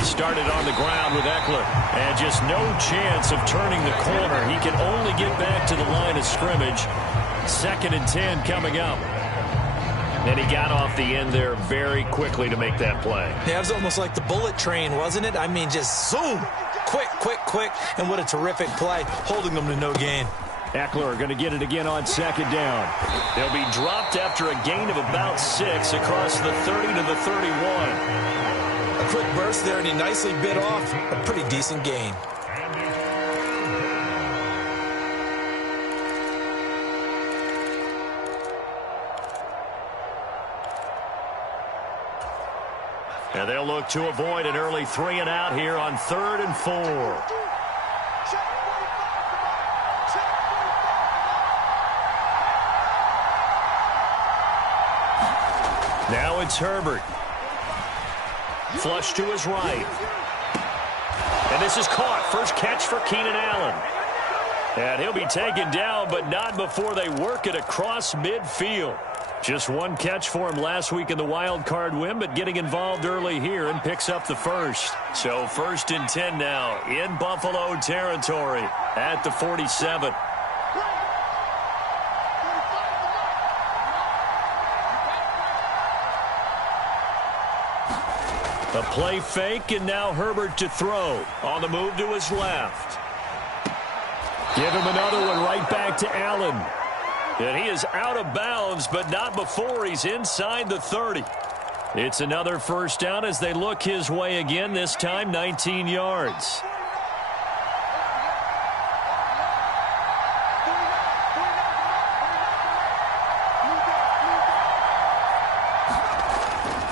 He started on the ground with Eckler, and just no chance of turning the corner. He can only get back to the line of scrimmage. 2nd and 10 coming up. And he got off the end there very quickly to make that play. Yeah, it was almost like the bullet train, wasn't it? I mean, just zoom. Quick, quick, quick. And what a terrific play, holding them to no gain. Eckler going to get it again on 2nd down. They'll be dropped after a gain of about 6 across the 30 to the 31. A quick burst there, and he nicely bit off a pretty decent gain. And they'll look to avoid an early 3 and out here on 3rd and 4. Now it's Herbert. Flush to his right. And this is caught. First catch for Keenan Allen. And he'll be taken down, but not before they work it across midfield. Just one catch for him last week in the wild card win, but getting involved early here and picks up the first. So 1st and 10 now in Buffalo territory at the 47. A play fake, and now Herbert to throw. On the move to his left. Give him another one right back to Allen. And he is out of bounds, but not before he's inside the 30. It's another first down as they look his way again, this time 19 yards.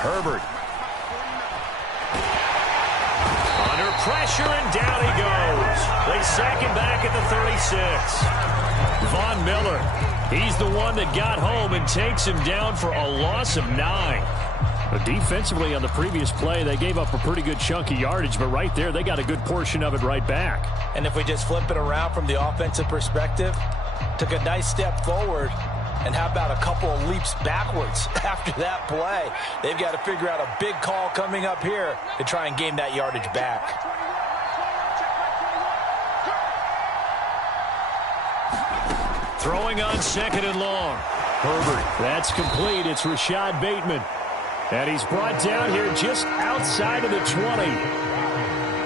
Herbert. Under pressure, and down he goes. They sack him back at the 36. Von Miller, he's the one that got home and takes him down for a loss of 9. But defensively on the previous play, they gave up a pretty good chunk of yardage, but right there, they got a good portion of it right back. And if we just flip it around from the offensive perspective, took a nice step forward, and how about a couple of leaps backwards after that play? They've got to figure out a big call coming up here to try and gain that yardage back. Throwing on 2nd and long. Herbert, that's complete. It's Rashad Bateman. And he's brought down here just outside of the 20.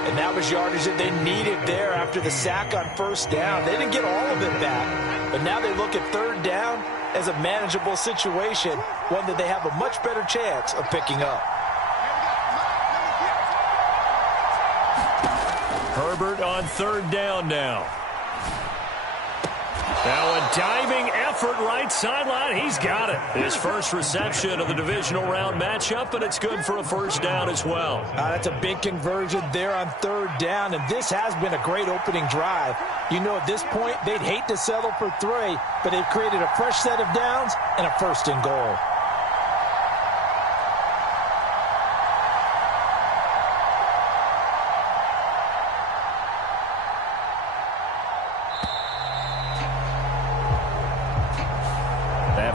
And that was yardage that they needed there after the sack on 1st down. They didn't get all of it back, but now they look at 3rd down as a manageable situation, one that they have a much better chance of picking up. Herbert on 3rd down now. Now a diving effort right sideline. He's got it. His first reception of the divisional round matchup, and it's good for a first down as well. That's a big conversion there on 3rd down, and this has been a great opening drive. You know, at this point, they'd hate to settle for 3, but they've created a fresh set of downs and a 1st and goal.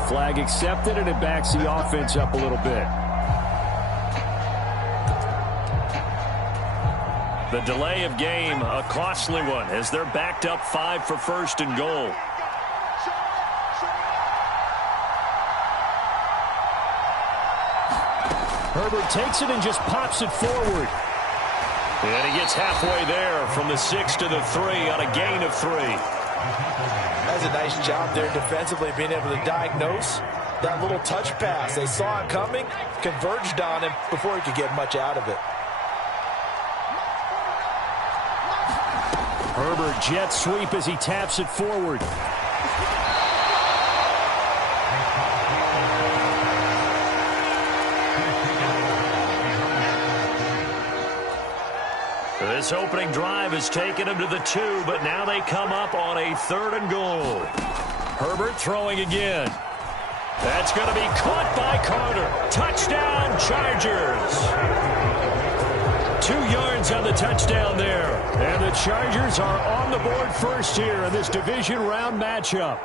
Flag accepted, and it backs the offense up a little bit. The delay of game, a costly one, as they're backed up 5 for 1st and goal. Herbert takes it and just pops it forward. And he gets halfway there from the 6 to the 3 on a gain of 3. That's a nice job there defensively, being able to diagnose that little touch pass. They saw it coming, converged on him before he could get much out of it. Herbert jet sweep as he taps it forward. This opening drive has taken him to the 2, but now they come up on a 3rd and goal. Herbert throwing again. That's going to be caught by Carter. Touchdown, Chargers. 2 yards on the touchdown there. And the Chargers are on the board first here in this division round matchup.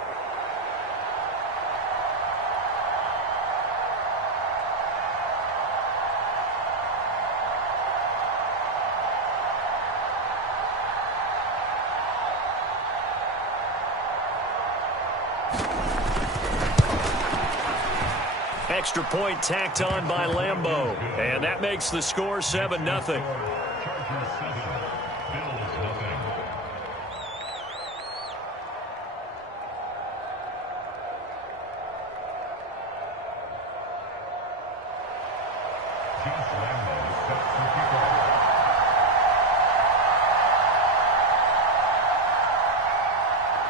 Extra point tacked on by Lambeau. And that makes the score 7-0.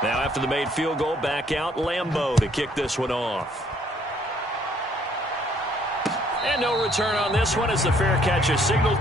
Now after the made field goal, back out Lambeau to kick this one off. And no return on this one as the fair catch is signaled.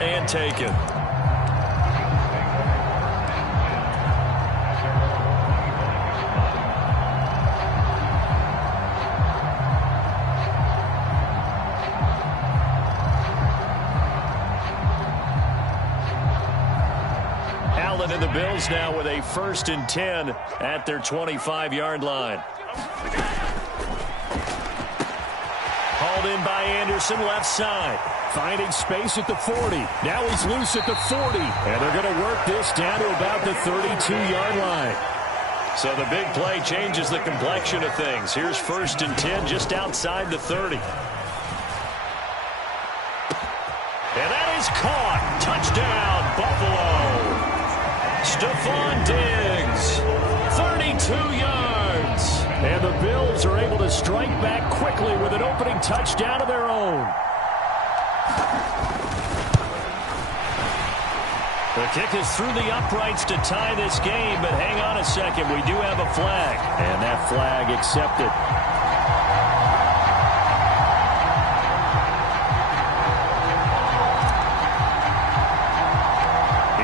And taken. Allen and the Bills now with a 1st and 10 at their 25-yard line. Hauled in by Anderson, left side. Finding space at the 40. Now he's loose at the 40. And they're going to work this down to about the 32-yard line. So the big play changes the complexion of things. Here's 1st and 10 just outside the 30. And that is caught. Touchdown, Buffalo. Stephon Diggs, 32 yards. And the Bills are able to strike back quickly with an opening touchdown of their own. The kick is through the uprights to tie this game, but hang on a second. We do have a flag. And that flag accepted.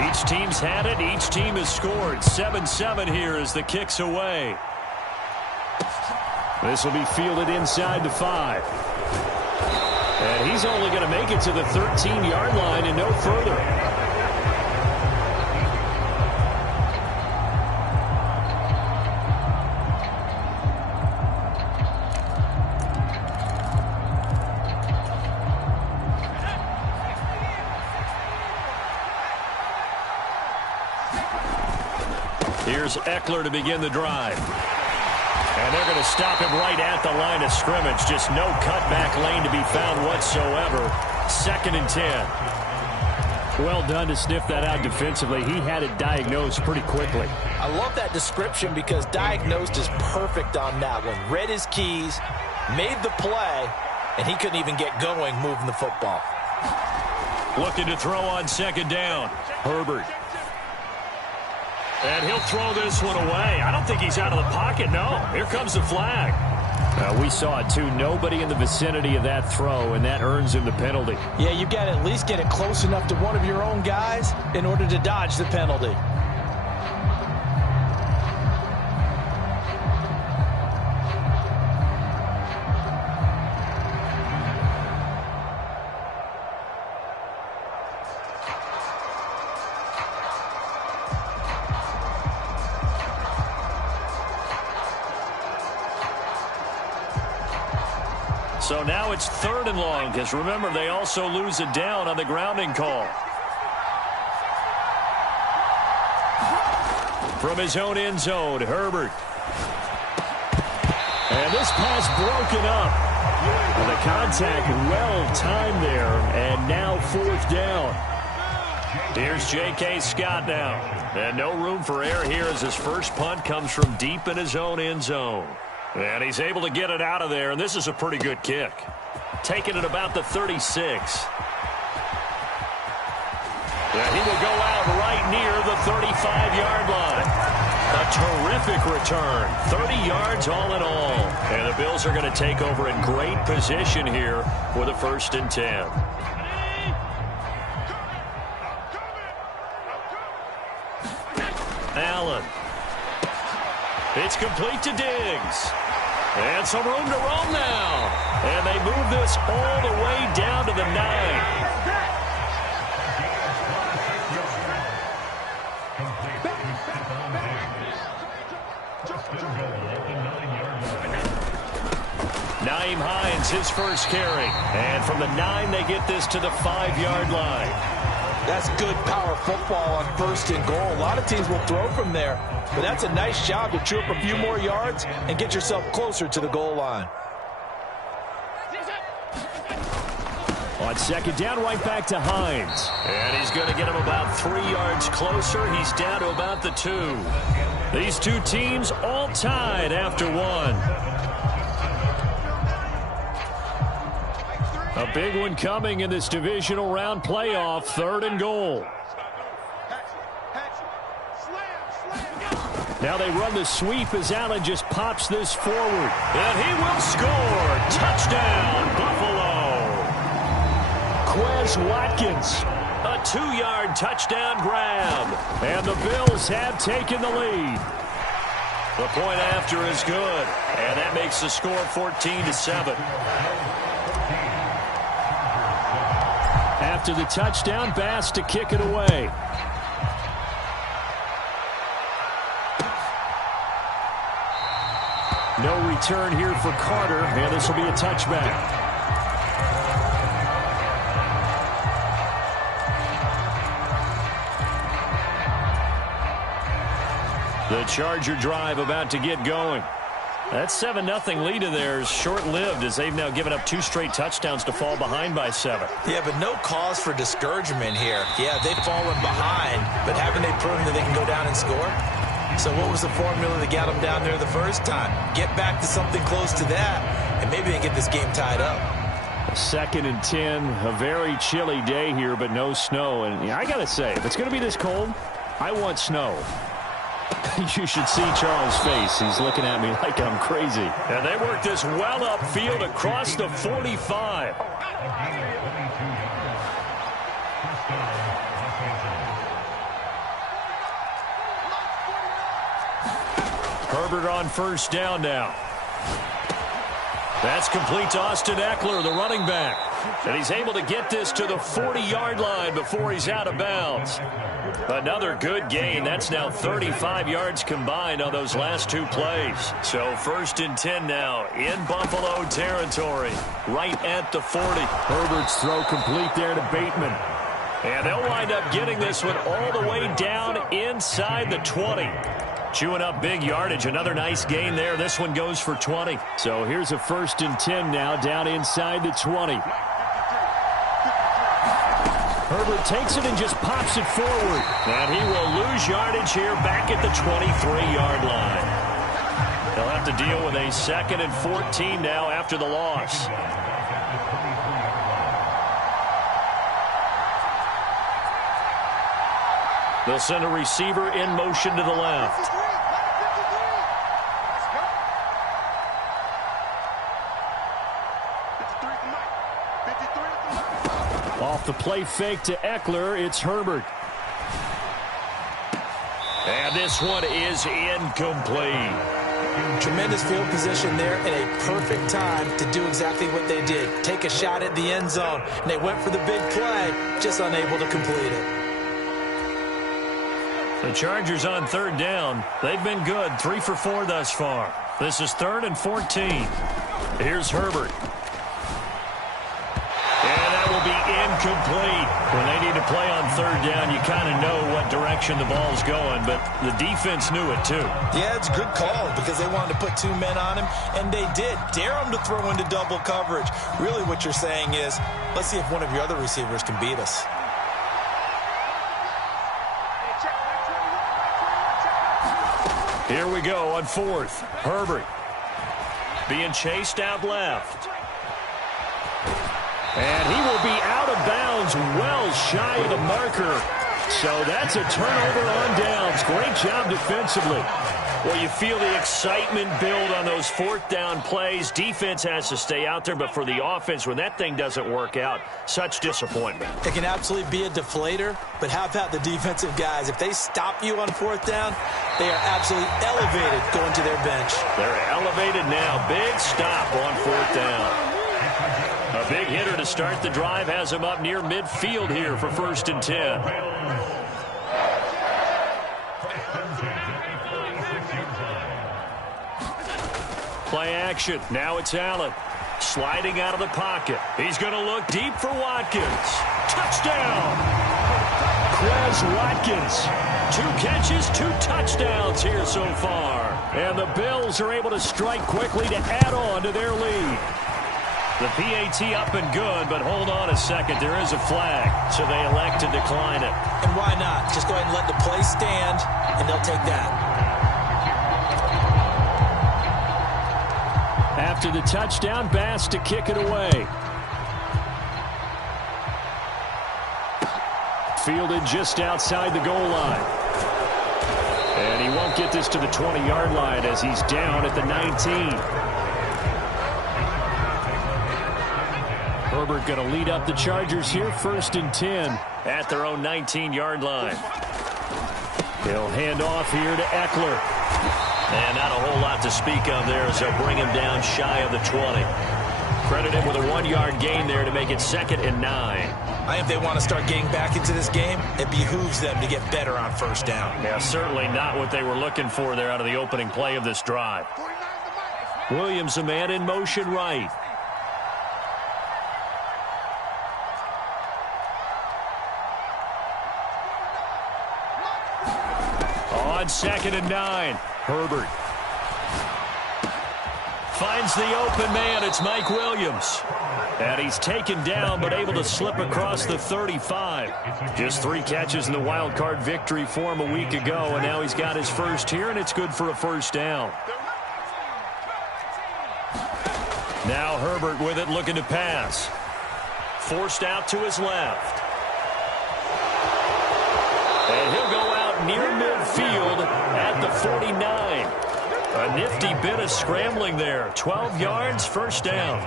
Each team's had it. Each team has scored. 7-7 here as the kick's away. This will be fielded inside the 5. And he's only going to make it to the 13-yard line and no further. Here's Eckler to begin the drive. And they're going to stop him right at the line of scrimmage. Just no cutback lane to be found whatsoever. 2nd and 10. Well done to sniff that out defensively. He had it diagnosed pretty quickly. I love that description because diagnosed is perfect on that one. Read his keys, made the play, and he couldn't even get going moving the football. Looking to throw on 2nd down. Herbert. And he'll throw this one away. I don't think he's out of the pocket, no. Here comes the flag. We saw it, too. Nobody in the vicinity of that throw, and that earns him the penalty. Yeah, you've got to at least get it close enough to one of your own guys in order to dodge the penalty. So now it's 3rd and long, because remember, they also lose it down on the grounding call. From his own end zone, Herbert. And this pass broken up. And the contact well timed there, and now 4th down. Here's J.K. Scott now. And no room for error here as his first punt comes from deep in his own end zone. And he's able to get it out of there, and this is a pretty good kick. Taking it about the 36. And he will go out right near the 35-yard line. A terrific return. 30 yards all in all. And the Bills are going to take over in great position here with a 1st and 10. Allen. It's complete to Diggs. And some room to roam now. And they move this all the way down to the 9. Naeem Hines, his first carry. And from the 9, they get this to the 5-yard line. That's good power football on 1st and goal. A lot of teams will throw from there, but that's a nice job to chew up a few more yards and get yourself closer to the goal line. On 2nd down, right back to Hines. And he's going to get him about 3 yards closer. He's down to about the 2. These two teams all tied after 1. A big one coming in this divisional round playoff. 3rd and goal. Now they run the sweep as Allen just pops this forward. And he will score. Touchdown, Buffalo. Quez Watkins. A 2-yard touchdown grab. And the Bills have taken the lead. The point after is good. And that makes the score 14-7. After the touchdown, Bass to kick it away. No return here for Carter, and this will be a touchback. The Charger drive about to get going. That 7-0 lead of theirs short-lived as they've now given up 2 straight touchdowns to fall behind by 7. Yeah, but no cause for discouragement here. Yeah, they've fallen behind, but haven't they proven that they can go down and score? So what was the formula that got them down there the first time? Get back to something close to that, and maybe they get this game tied up. 2nd and 10, a very chilly day here, but no snow. And yeah, I got to say, if it's going to be this cold, I want snow. You should see Charles' face. He's looking at me like I'm crazy. And they work this well upfield across the 45. Herbert on 1st down now. That's complete to Austin Eckler, the running back. And he's able to get this to the 40-yard line before he's out of bounds. Another good gain. That's now 35 yards combined on those last 2 plays. So 1st and 10 now in Buffalo territory, right at the 40. Herbert's throw complete there to Bateman. And they'll wind up getting this one all the way down inside the 20. Chewing up big yardage. Another nice gain there. This one goes for 20. So here's a 1st and 10 now down inside the 20. Herbert takes it and just pops it forward. And he will lose yardage here back at the 23-yard line. They'll have to deal with a 2nd and 14 now after the loss. They'll send a receiver in motion to the left. Off the play fake to Eckler, it's Herbert. And this one is incomplete. Tremendous field position there and a perfect time to do exactly what they did. Take a shot at the end zone. And they went for the big play, just unable to complete it. The Chargers on 3rd down. They've been good, 3 for 4 thus far. This is 3rd and 14. Here's Herbert. And that will be incomplete. When they need to play on 3rd down, you kind of know what direction the ball's going, but the defense knew it too. Yeah, it's a good call because they wanted to put 2 men on him, and they did. Dare him to throw into double coverage. Really what you're saying is, let's see if one of your other receivers can beat us. Here we go on fourth. Herbert being chased out left. And he will be out of bounds well shy of the marker. So that's a turnover on downs. Great job defensively. Well, you feel the excitement build on those fourth down plays. Defense has to stay out there, but for the offense, when that thing doesn't work out, such disappointment. It can absolutely be a deflator, but how about the defensive guys? If they stop you on fourth down, they are absolutely elevated going to their bench. They're elevated now. Big stop on fourth down. A big hitter to start the drive has him up near midfield here for 1st and 10. Play action. Now it's Allen. Sliding out of the pocket. He's going to look deep for Watkins. Touchdown! Quez Watkins. 2 catches, 2 touchdowns here so far. And the Bills are able to strike quickly to add on to their lead. The PAT up and good, but hold on a second. There is a flag, so they elect to decline it. And why not? Just go ahead and let the play stand, and they'll take that. After the touchdown, Bass to kick it away. Fielded just outside the goal line. And he won't get this to the 20-yard line as he's down at the 19. Herbert going to lead up the Chargers here, 1st and 10. At their own 19-yard line. He'll hand off here to Eckler. And not a whole lot to speak of there as they'll bring him down shy of the 20. Credit him with a 1-yard gain there to make it 2nd and 9. I think if they want to start getting back into this game, it behooves them to get better on first down. Yeah, certainly not what they were looking for there out of the opening play of this drive. Williams, a man in motion right. On 2nd and 9, Herbert finds the open man. It's Mike Williams. And he's taken down but able to slip across the 35. Just 3 catches in the wild card victory for him a week ago, and now he's got his first here, and it's good for a first down. Now Herbert with it, looking to pass. Forced out to his left. And he'll go out near midfield at the 49. A nifty bit of scrambling there. 12 yards, first down.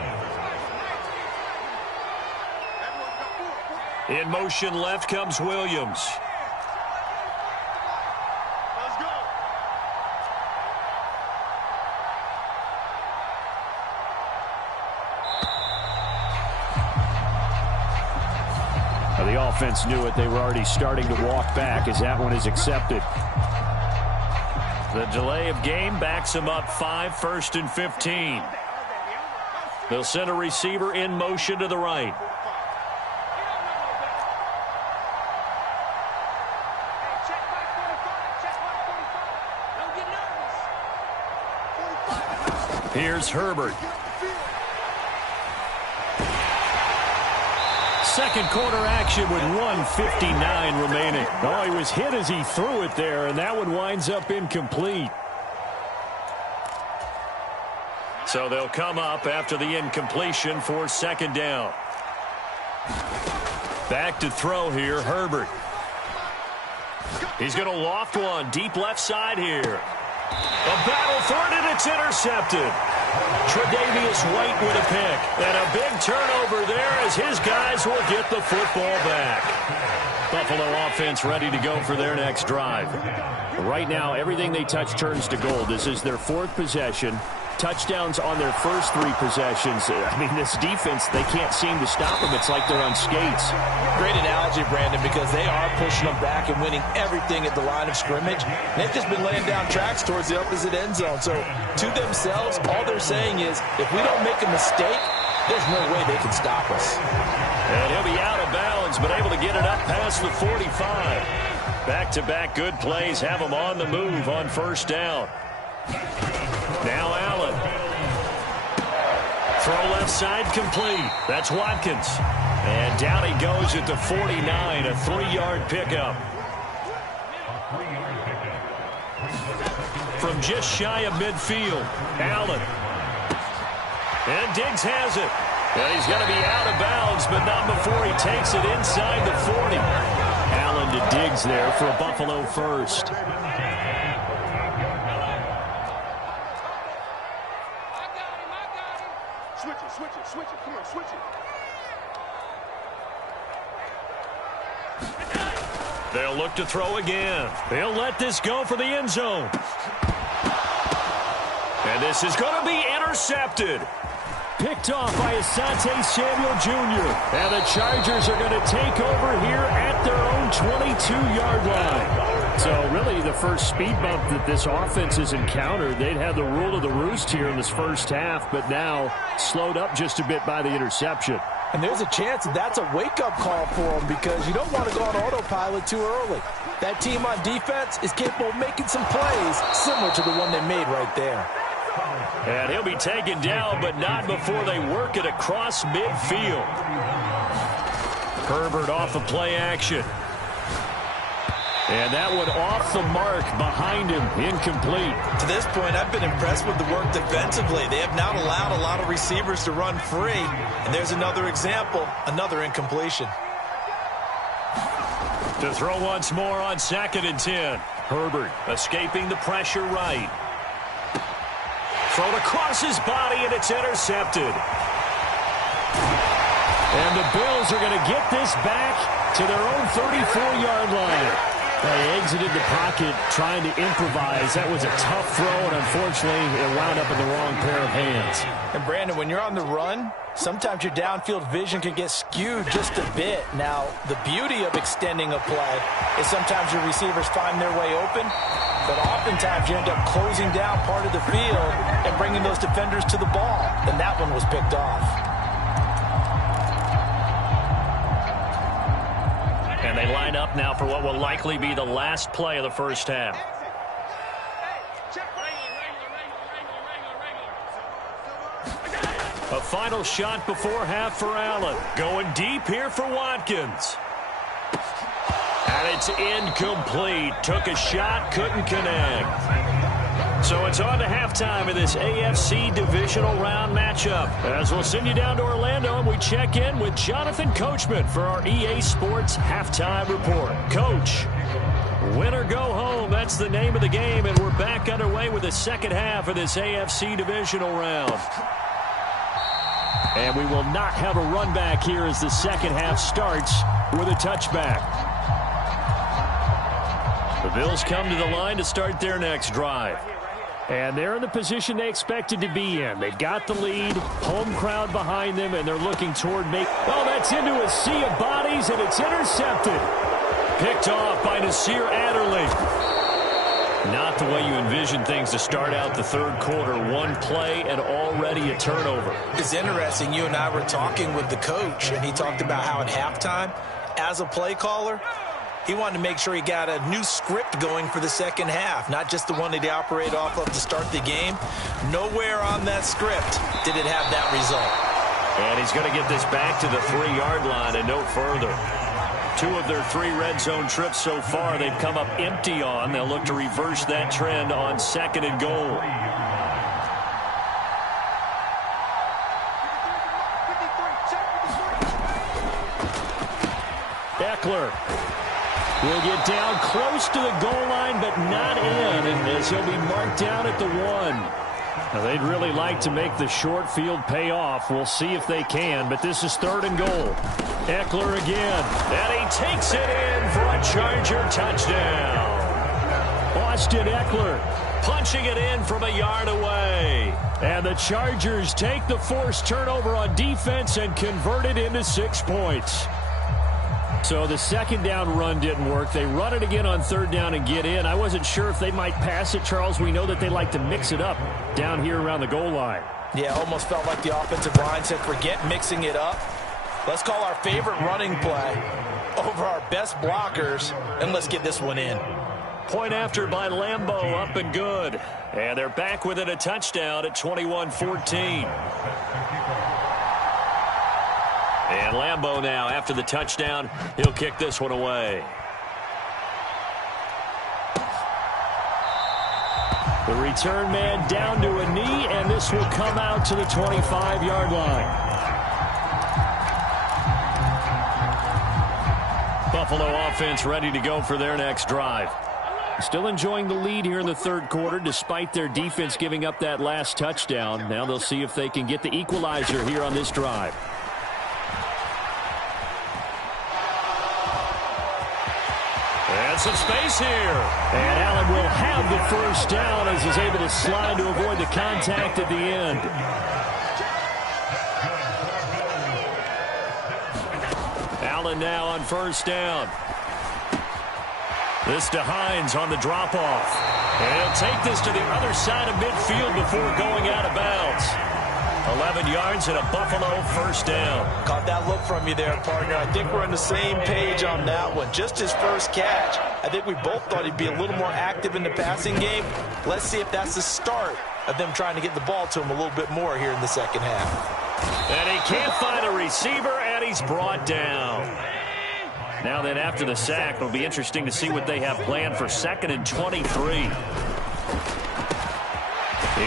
In motion left comes Williams. The offense knew it. They were already starting to walk back as that one is accepted. The delay of game backs him up 5, 1st and 15. They'll send a receiver in motion to the right. Here's Herbert. Second quarter action with 1:59 remaining. Oh, he was hit as he threw it there, and that one winds up incomplete. So they'll come up after the incompletion for 2nd down. Back to throw here, Herbert. He's going to loft one deep left side here. A battle for it, and it's intercepted. Tre'Davious White with a pick. And a big turnover there as his guys will get the football back. Buffalo offense ready to go for their next drive. Right now, everything they touch turns to gold. This is their 4th possession. Touchdowns on their first 3 possessions. I mean, this defense, they can't seem to stop them. It's like they're on skates. Great analogy, Brandon, because they are pushing them back and winning everything at the line of scrimmage. And they've just been laying down tracks towards the opposite end zone. So to themselves, all they're saying is, if we don't make a mistake, there's no way they can stop us. And he'll be out of bounds, but able to get it up past the 45. Back-to-back good plays have him on the move on first down. Now Allen. Throw left side complete. That's Watkins. And down he goes at the 49, a 3-yard pickup. For from just shy of midfield. Allen. And Diggs has it. And he's going to be out of bounds, but not before he takes it inside the 40. Allen to Diggs there for a Buffalo first. Switch it. Come on, switch it. They'll look to throw again. They'll let this go for the end zone. And this is going to be intercepted. Picked off by Asante Samuel Jr. And the Chargers are going to take over here at their own 22-yard line. So really the first speed bump that this offense has encountered, they'd had the rule of the roost here in this first half, but now slowed up just a bit by the interception. And there's a chance that that's a wake-up call for them because you don't want to go on autopilot too early. That team on defense is capable of making some plays similar to the one they made right there. And he'll be taken down, but not before they work it across midfield. Herbert off of play action. And that one off the mark behind him, incomplete. To this point, I've been impressed with the work defensively. They have not allowed a lot of receivers to run free. And there's another example, another incompletion. To throw once more on 2nd and 10. Herbert escaping the pressure right. Thrown across his body, and it's intercepted. And the Bills are going to get this back to their own 34-yard line. They exited the pocket trying to improvise. That was a tough throw, and unfortunately, it wound up in the wrong pair of hands. And, Brandon, when you're on the run, sometimes your downfield vision can get skewed just a bit. Now, the beauty of extending a play is sometimes your receivers find their way open, but oftentimes you end up closing down part of the field and bringing those defenders to the ball. And that one was picked off. And they line up now for what will likely be the last play of the first half. A final shot before half for Allen. Going deep here for Watkins. And it's incomplete. Took a shot, couldn't connect. So it's on to halftime in this AFC divisional round matchup. As we'll send you down to Orlando, and we check in with Jonathan Coachman for our EA Sports Halftime Report. Coach, win or go home, that's the name of the game, and we're back underway with the second half of this AFC divisional round. And we will not have a run back here as the second half starts with a touchback. The Bills come to the line to start their next drive. And they're in the position they expected to be in. They've got the lead, home crowd behind them, and they're looking toward oh, that's into a sea of bodies, and it's intercepted. Picked off by Nasir Adderley. Not the way you envision things to start out the third quarter. One play and already a turnover. It's interesting. You and I were talking with the coach, and he talked about how at halftime, as a play caller, he wanted to make sure he got a new script going for the second half, not just the one that he operated off of to start the game. Nowhere on that script did it have that result. And he's going to get this back to the 3-yard line and no further. 2 of their 3 red zone trips so far they've come up empty on. They'll look to reverse that trend on 2nd and goal. Eckler will get down close to the goal line, but not in, and as he'll be marked down at the 1. Now, they'd really like to make the short field pay off. We'll see if they can, but this is 3rd and goal. Eckler again. And he takes it in for a Charger touchdown. Austin Eckler punching it in from a yard away. And the Chargers take the forced turnover on defense and convert it into 6 points. So the second down run didn't work. They run it again on 3rd down and get in. I wasn't sure if they might pass it, Charles. We know that they like to mix it up down here around the goal line. Yeah, almost felt like the offensive line said, forget mixing it up. Let's call our favorite running play over our best blockers, and let's get this one in. Point after by Lambeau, up and good. And they're back within a touchdown at 21-14. And Lambeau now, after the touchdown, he'll kick this one away. The return man down to a knee, and this will come out to the 25-yard line. Buffalo offense ready to go for their next drive. Still enjoying the lead here in the third quarter despite their defense giving up that last touchdown. Now they'll see if they can get the equalizer here on this drive. And some space here. And Allen will have the first down as he's able to slide to avoid the contact at the end. Allen now on first down. This to Hines on the drop-off. And he'll take this to the other side of midfield before going out of bounds. 11 yards and a Buffalo first down. Caught that look from you there, partner. I think we're on the same page on that one. Just his first catch. I think we both thought he'd be a little more active in the passing game. Let's see if that's the start of them trying to get the ball to him a little bit more here in the second half. And he can't find a receiver, and he's brought down. Now then, after the sack, it'll be interesting to see what they have planned for 2nd and 23.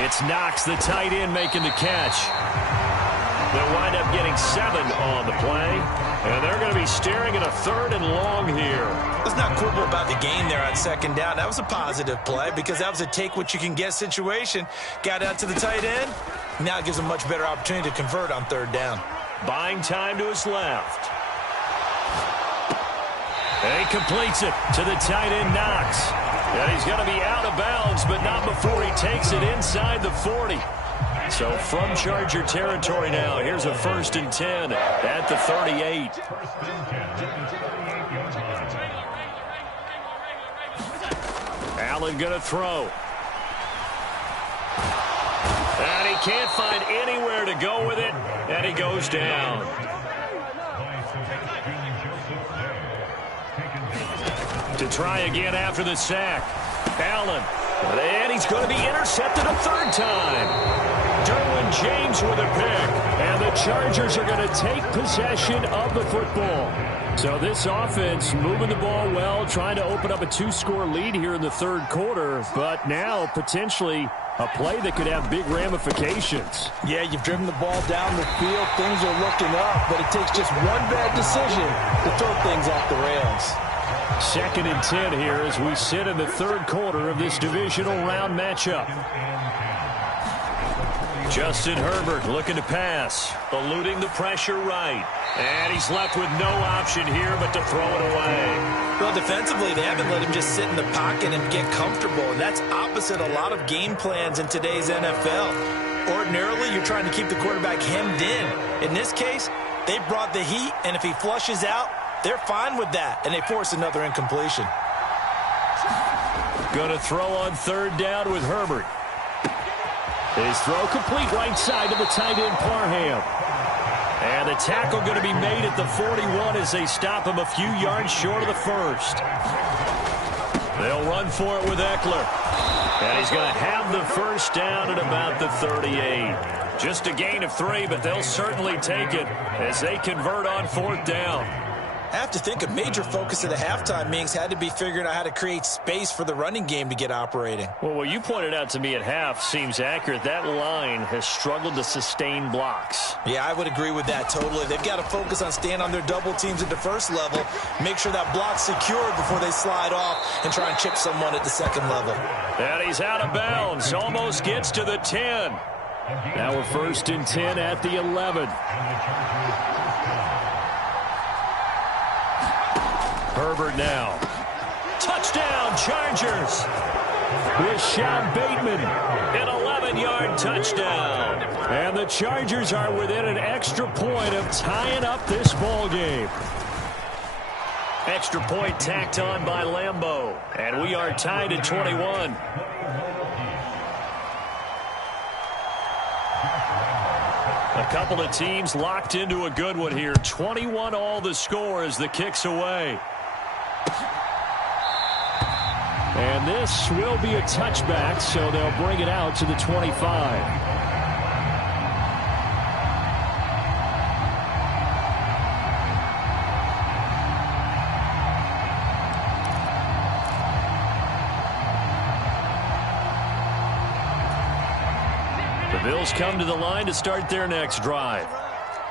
It's Knox, the tight end, making the catch. They'll wind up getting 7 on the play. And they're going to be staring at a 3rd and long here. Let's not quibble about the gain there on 2nd down. That was a positive play because that was a take-what-you-can-get situation. Got out to the tight end. Now it gives them a much better opportunity to convert on 3rd down. Buying time to his left. And he completes it to the tight end, Knox. And he's going to be out of bounds, but not before he takes it inside the 40. So from Charger territory now, here's a 1st and 10 at the 38. Allen going to throw. And he can't find anywhere to go with it, and he goes down. To try again after the sack. Allen. And he's going to be intercepted a 3rd time. Derwin James with a pick. And the Chargers are going to take possession of the football. So this offense moving the ball well, trying to open up a 2-score lead here in the 3rd quarter. But now potentially a play that could have big ramifications. Yeah, you've driven the ball down the field. Things are looking up, but it takes just one bad decision to throw things off the rails. 2nd and 10 here as we sit in the 3rd quarter of this divisional round matchup. Justin Herbert looking to pass, eluding the pressure right. And he's left with no option here but to throw it away. Well, defensively, they haven't let him just sit in the pocket and get comfortable. And that's opposite a lot of game plans in today's NFL. Ordinarily, you're trying to keep the quarterback hemmed in. In this case, they brought the heat, and if he flushes out, they're fine with that, and they force another incompletion. Going to throw on 3rd down with Herbert. His throw complete right side to the tight end, Parham. And the tackle going to be made at the 41 as they stop him a few yards short of the 1st. They'll run for it with Eckler. And he's going to have the first down at about the 38. Just a gain of 3, but they'll certainly take it as they convert on 4th down. I have to think a major focus of the halftime meetings had to be figuring out how to create space for the running game to get operating. Well, what you pointed out to me at half seems accurate. That line has struggled to sustain blocks. Yeah, I would agree with that totally. They've got to focus on staying on their double teams at the 1st level, make sure that block's secured before they slide off and try and chip someone at the 2nd level. And he's out of bounds, almost gets to the 10. Now we're 1st and 10 at the 11. Herbert now. Touchdown, Chargers. With Sean Bateman. An 11-yard touchdown. And the Chargers are within an extra point of tying up this ball game. Extra point tacked on by Lambeau. And we are tied at 21. A couple of teams locked into a good one here. 21 all the score as the kick's away. And this will be a touchback, so they'll bring it out to the 25. Bills come to the line to start their next drive.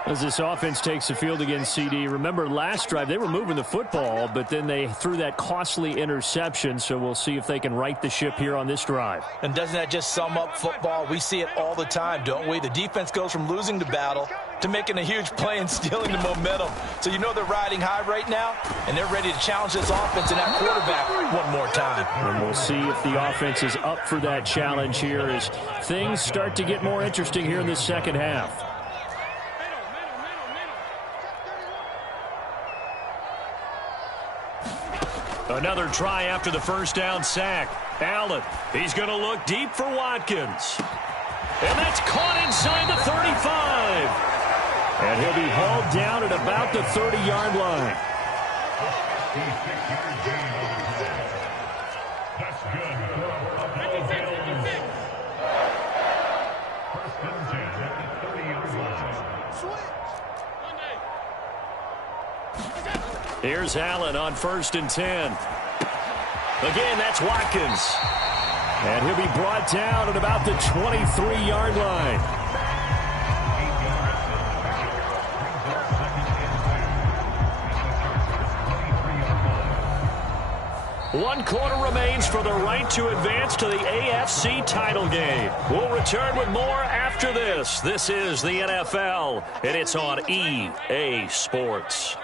As this offense takes the field against CD, remember last drive they were moving the football, but then they threw that costly interception, so we'll see if they can right the ship here on this drive. And doesn't that just sum up football? We see it all the time, don't we? The defense goes from losing the battle to making a huge play and stealing the momentum. So you know they're riding high right now, and they're ready to challenge this offense and that quarterback one more time. And we'll see if the offense is up for that challenge here as things start to get more interesting here in the second half. Another try after the first down sack. Allen, he's going to look deep for Watkins. And that's caught inside the 35. And he'll be hauled down at about the 30-yard line. Here's Allen on 1st and 10. Again, that's Watkins. And he'll be brought down at about the 23-yard line. One quarter remains for the right to advance to the AFC title game. We'll return with more after this. This is the NFL, and it's on EA Sports.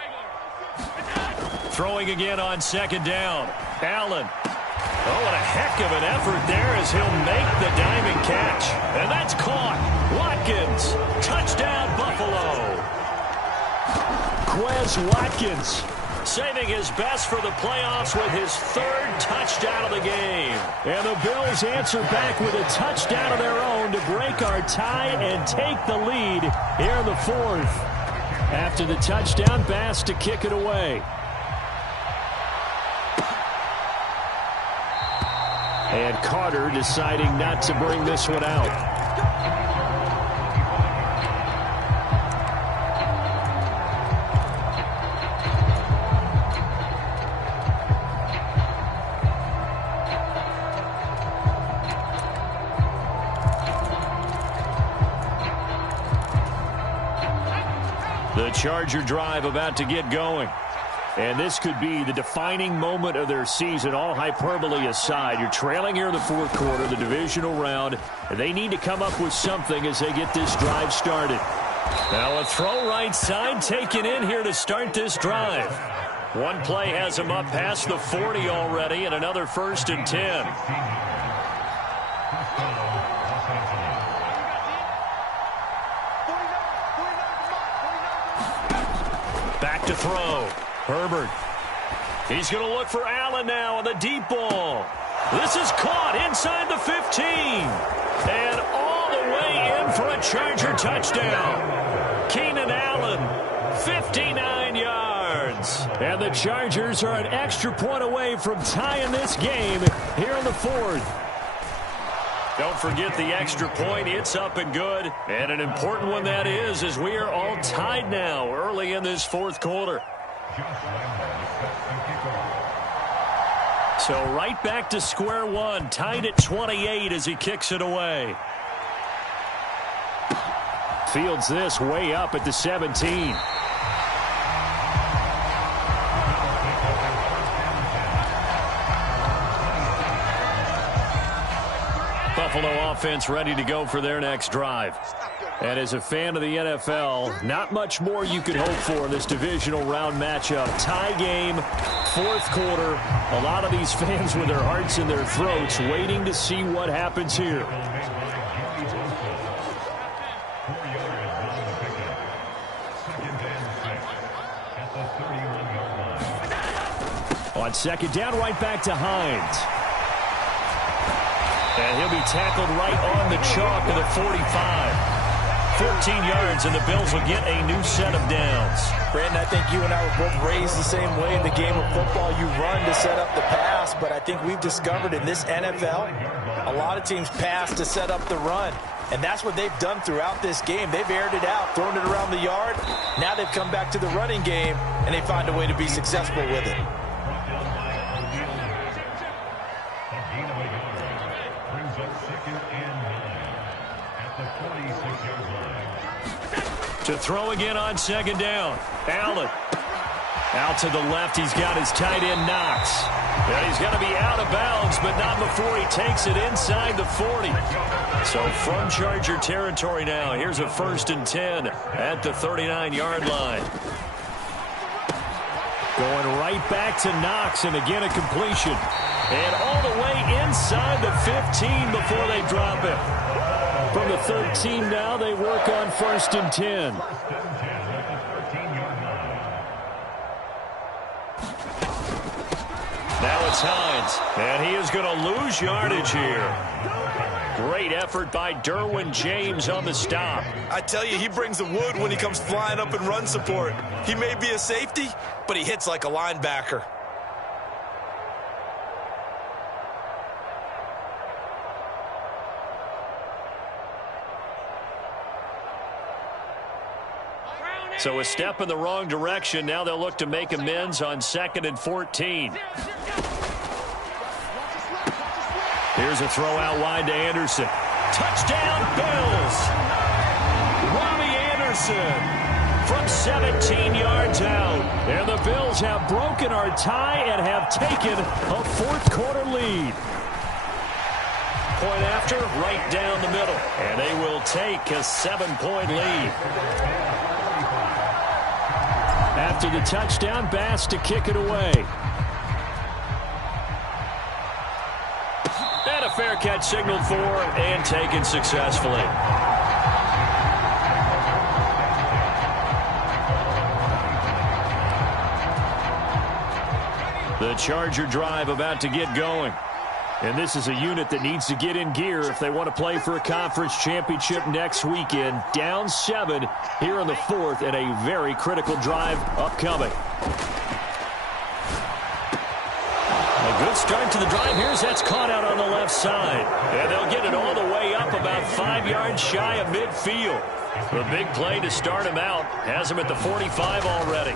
Throwing again on 2nd down. Allen. Oh, what a heck of an effort there as he'll make the diamond catch. And that's caught. Watkins. Touchdown, Buffalo. Quez Watkins saving his best for the playoffs with his 3rd touchdown of the game. And the Bills answer back with a touchdown of their own to break our tie and take the lead here in the 4th. After the touchdown, Bass to kick it away. And Carter deciding not to bring this one out. The Charger drive about to get going. And this could be the defining moment of their season, all hyperbole aside. You're trailing here in the 4th quarter, the divisional round. And they need to come up with something as they get this drive started. Now a throw right side taken in here to start this drive. One play has him up past the 40 already, and another 1st and 10. Back to throw. Herbert. He's going to look for Allen now on the deep ball. This is caught inside the 15. And all the way in for a Charger touchdown. Keenan Allen, 59 yards. And the Chargers are an extra point away from tying this game here in the 4th. Don't forget the extra point. It's up and good. And an important one that is, as we are all tied now early in this 4th quarter. So right back to square one, tied at 28 as he kicks it away. Fields this way up at the 17. Buffalo offense ready to go for their next drive. And as a fan of the NFL, not much more you could hope for in this divisional round matchup. Tie game, 4th quarter. A lot of these fans with their hearts in their throats waiting to see what happens here. On 2nd down, right back to Hines. And he'll be tackled right on the chalk of the 45. 14 yards, and the Bills will get a new set of downs. Brandon, I think you and I were both raised the same way in the game of football. You run to set up the pass, but I think we've discovered in this NFL, a lot of teams pass to set up the run. And that's what they've done throughout this game. They've aired it out, thrown it around the yard. Now they've come back to the running game, and they find a way to be successful with it. To throw again on second down. Allen. Out to the left, he's got his tight end Knox. Yeah, he's going to be out of bounds, but not before he takes it inside the 40. So from Charger territory now, here's a 1st and 10 at the 39-yard line. Going right back to Knox, and again a completion. And all the way inside the 15 before they drop it. From the 13 now, they work on 1st and 10. Now it's Hines, and he is going to lose yardage here. Great effort by Derwin James on the stop. I tell you, he brings the wood when he comes flying up in run support. He may be a safety, but he hits like a linebacker. So a step in the wrong direction. Now they'll look to make amends on 2nd and 14. Here's a throw out wide to Anderson. Touchdown, Bills! Robbie Anderson from 17 yards out. And the Bills have broken our tie and have taken a 4th quarter lead. Point after, right down the middle. And they will take a 7-point lead. After the touchdown, Bass to kick it away. And a fair catch signaled for and taken successfully. The Charger drive about to get going. And this is a unit that needs to get in gear if they want to play for a conference championship next weekend. Down 7 here in the 4th, and a very critical drive upcoming. A good start to the drive. Here's that's caught out on the left side. And they'll get it all the way up about 5 yards shy of midfield. The big play to start him out has him at the 45 already.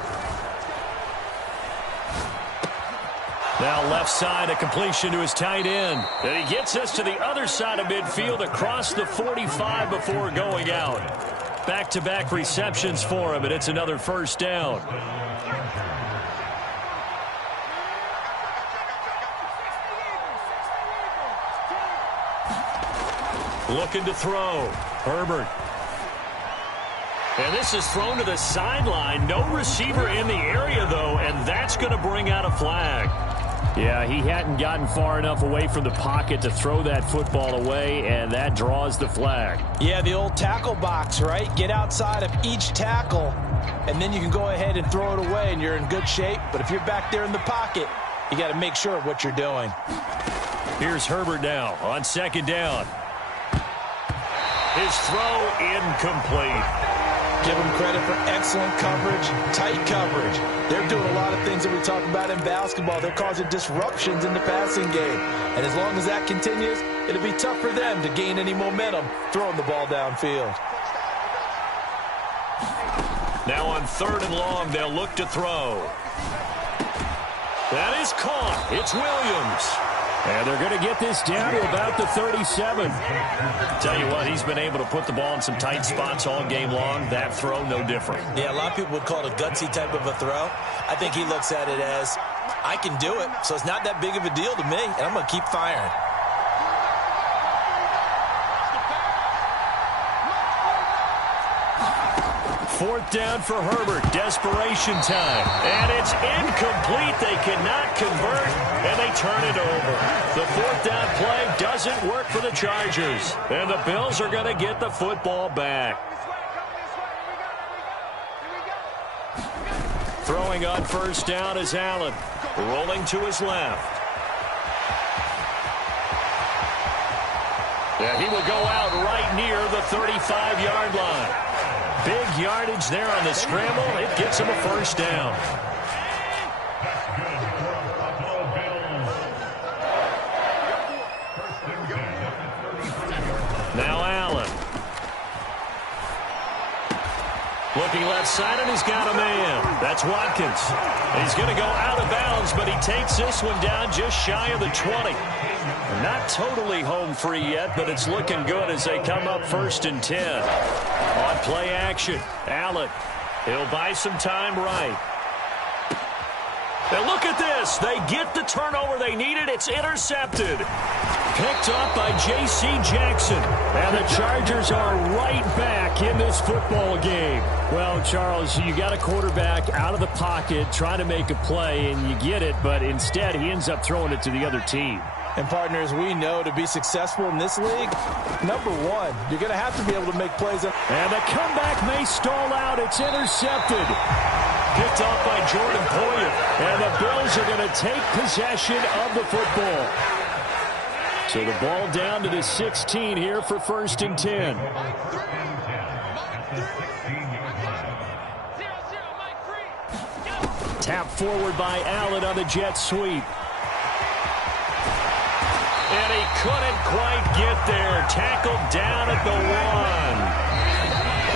Now left side, a completion to his tight end. And he gets us to the other side of midfield across the 45 before going out. Back-to-back receptions for him, and it's another 1st down. Looking to throw. Herbert. And this is thrown to the sideline. No receiver in the area, though, and that's going to bring out a flag. Yeah, he hadn't gotten far enough away from the pocket to throw that football away, and that draws the flag. Yeah, the old tackle box, right? Get outside of each tackle, and then you can go ahead and throw it away, and you're in good shape. But if you're back there in the pocket, you got to make sure of what you're doing. Here's Herbert now on 2nd down. His throw incomplete. Give them credit for excellent coverage, tight coverage. They're doing a lot of things that we talk about in basketball. They're causing disruptions in the passing game. And as long as that continues, it'll be tough for them to gain any momentum throwing the ball downfield. Now on 3rd and long, they'll look to throw. That is caught. It's Williams. And they're going to get this down to about the 37. Tell you what, he's been able to put the ball in some tight spots all game long. That throw, no different. Yeah, a lot of people would call it a gutsy type of a throw. I think he looks at it as, I can do it, so it's not that big of a deal to me, and I'm going to keep firing. 4th down for Herbert. Desperation time. And it's incomplete. They cannot convert, and they turn it over. The 4th down play doesn't work for the Chargers. And the Bills are going to get the football back. Throwing on 1st down is Allen. Rolling to his left. Yeah, he will go out right near the 35-yard line. Big yardage there on the scramble. It gets him a 1st down. Now Allen. Looking left side, and he's got a man. That's Watkins. He's going to go out of bounds, but he takes this one down just shy of the 20. Not totally home free yet, but it's looking good as they come up 1st and 10. On play action, Allen. He'll buy some time right. And look at this. They get the turnover they needed. It's intercepted. Picked up by J.C. Jackson. And the Chargers are right back in this football game. Well, Charles, you got a quarterback out of the pocket trying to make a play, and you get it, but instead he ends up throwing it to the other team. And, partners, we know to be successful in this league, number one, you're going to have to be able to make plays. And the comeback may stall out. It's intercepted. Picked off by Jordan Poyer. And the Bills are going to take possession of the football. So the ball down to the 16 here for 1st and 10. Tap forward by Allen on the jet sweep. And he couldn't quite get there. Tackled down at the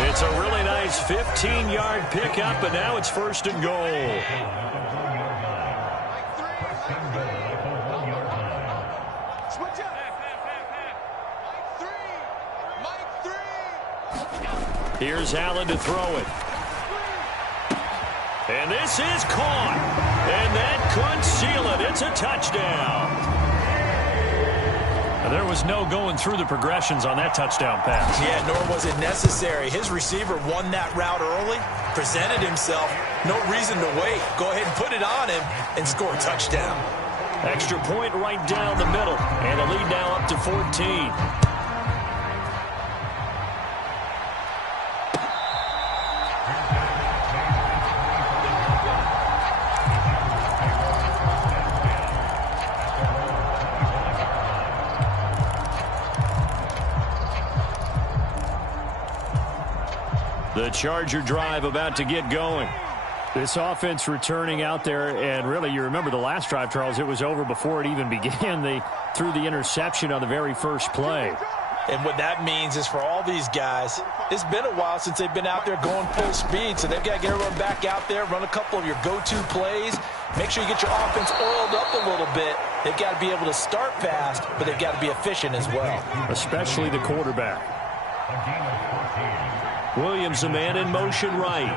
1. It's a really nice 15-yard pickup, and now it's 1st and goal. Here's Allen to throw it. And this is caught. And that could seal it. It's a touchdown. There was no going through the progressions on that touchdown pass. Yeah, nor was it necessary. His receiver won that route early, presented himself. No reason to wait. Go ahead and put it on him and score a touchdown. Extra point right down the middle. And a lead now up to 14. The Charger drive about to get going. This offense returning out there, and really, you remember the last drive, Charles, it was over before it even began. They threw the interception on the very first play. And what that means is for all these guys, it's been a while since they've been out there going full speed, so they've got to get everyone back out there, run a couple of your go-to plays, make sure you get your offense oiled up a little bit. They've got to be able to start fast, but they've got to be efficient as well. Especially the quarterback. Williams, a man in motion right.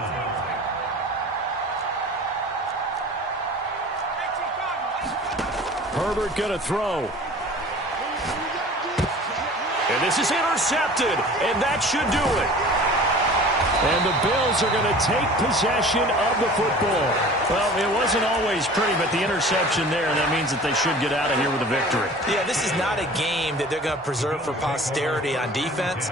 Herbert going to throw. And this is intercepted, and that should do it. And the Bills are going to take possession of the football. Well, it wasn't always pretty, but the interception there, and that means that they should get out of here with a victory. Yeah, this is not a game that they're going to preserve for posterity on defense.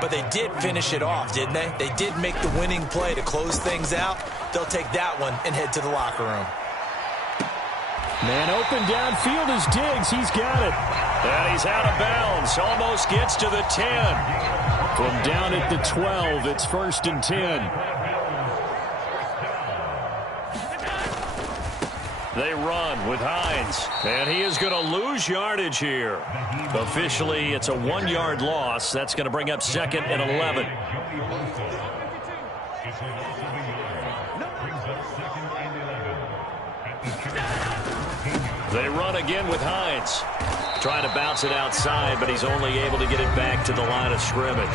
But they did finish it off, didn't they? They did make the winning play to close things out. They'll take that one and head to the locker room. Man open downfield is Diggs. He's got it. And he's out of bounds. Almost gets to the 10. From down at the 12, it's 1st and 10. They run with Hines. And he is going to lose yardage here. Officially, it's a 1-yard loss. That's going to bring up 2nd and 11. They run again with Hines. Trying to bounce it outside, but he's only able to get it back to the line of scrimmage.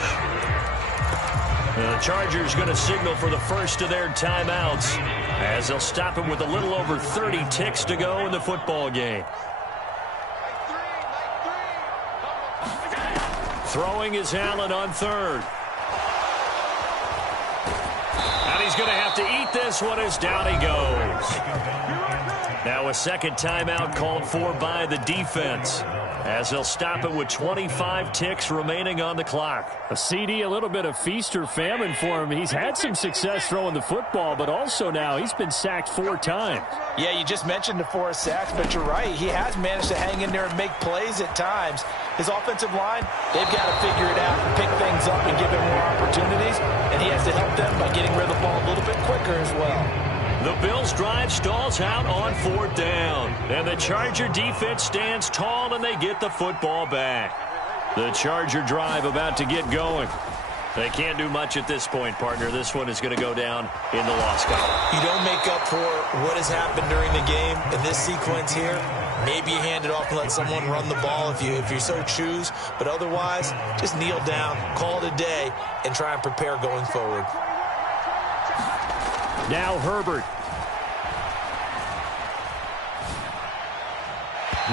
The Chargers going to signal for the first of their timeouts as they'll stop him with a little over 30 ticks to go in the football game. Throwing is Allen on 3rd. And he's going to have to eat this one as down he goes. Now a second timeout called for by the defense as they'll stop it with 25 ticks remaining on the clock. A CD, a little bit of feast or famine for him. He's had some success throwing the football, but also now he's been sacked 4 times. Yeah, you just mentioned the 4 sacks, but you're right. He has managed to hang in there and make plays at times. His offensive line, they've got to figure it out and pick things up and give him more opportunities, and he has to help them by getting rid of the ball a little bit quicker as well. The Bills drive stalls out on 4th down. And the Charger defense stands tall and they get the football back. The Charger drive about to get going. They can't do much at this point, partner. This one is going to go down in the loss column. You don't make up for what has happened during the game in this sequence here. Maybe you hand it off and let someone run the ball if you so choose. But otherwise, just kneel down, call it a day, and try and prepare going forward. Now Herbert.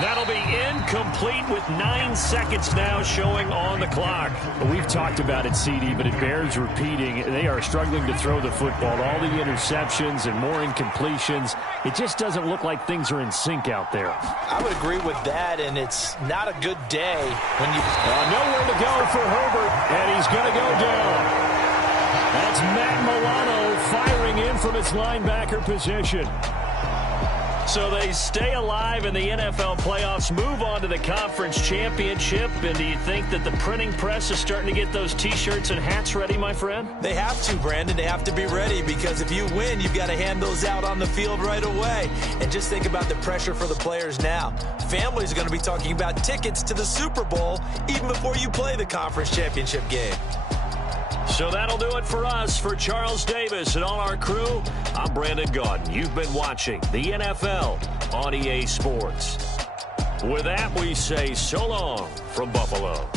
That'll be incomplete with 9 seconds now showing on the clock. We've talked about it, CD, but it bears repeating. They are struggling to throw the football. All the interceptions and more incompletions. It just doesn't look like things are in sync out there. I would agree with that, and it's not a good day when you... Nowhere to go for Herbert, and he's going to go down. That's Matt Milano firing in from its linebacker position. So they stay alive in the NFL playoffs, move on to the conference championship. And do you think that the printing press is starting to get those T-shirts and hats ready, my friend? They have to, Brandon. They have to be ready because if you win, you've got to hand those out on the field right away. And just think about the pressure for the players now. Families are going to be talking about tickets to the Super Bowl even before you play the conference championship game. So that'll do it for us. For Charles Davis and all our crew, I'm Brandon Gaudin. You've been watching the NFL on EA Sports. With that, we say so long from Buffalo.